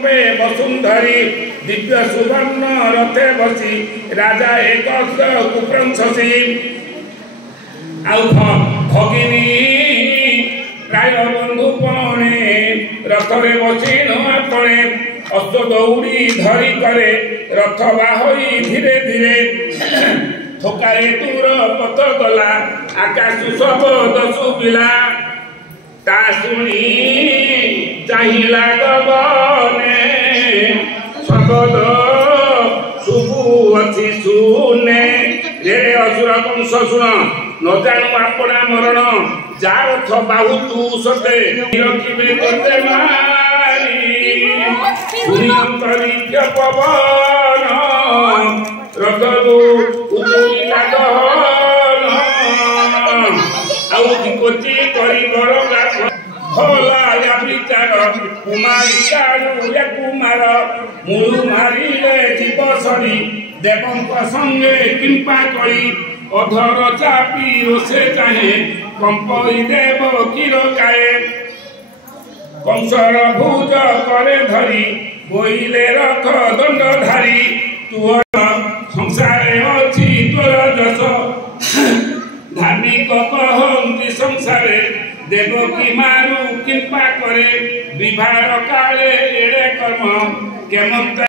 बसुंधरी दिव्य सुवर्ण रथे बसी राजा एक कुप्रंसी भगिनी प्राय बंधु पणे रथरे बसी नपणे अश्व दौड़ी धरी करे रथ बाहरी धीरे धीरे थकाए दूर पथ गला आकाश शब्द शुभिला ता शुणी चाहिला गगने शब्द शुभु अच्छी शुने रे असुर कंस शुण न जानू आपना मरण जा रथ बाहु तू सते रखिबे तोते मारी सुनियंतरिक्ष पवन रथरू उतुली लागन आउ दिकोची करी बरगा भला या विचार कुमारी चारु या कुमार मुळु मारिले जीव सरी देवंक संगे किंपा करी अधर चापी रोसे चाहे कंपई देव किर काए कंसर भुज करे धरी बोइले रथ दंडधारी तुअर संसारे अछि तोर जस धार्मिक कहंती संसारे देव की मारू कृपा करे विभार काले एड़े कर्म केमंत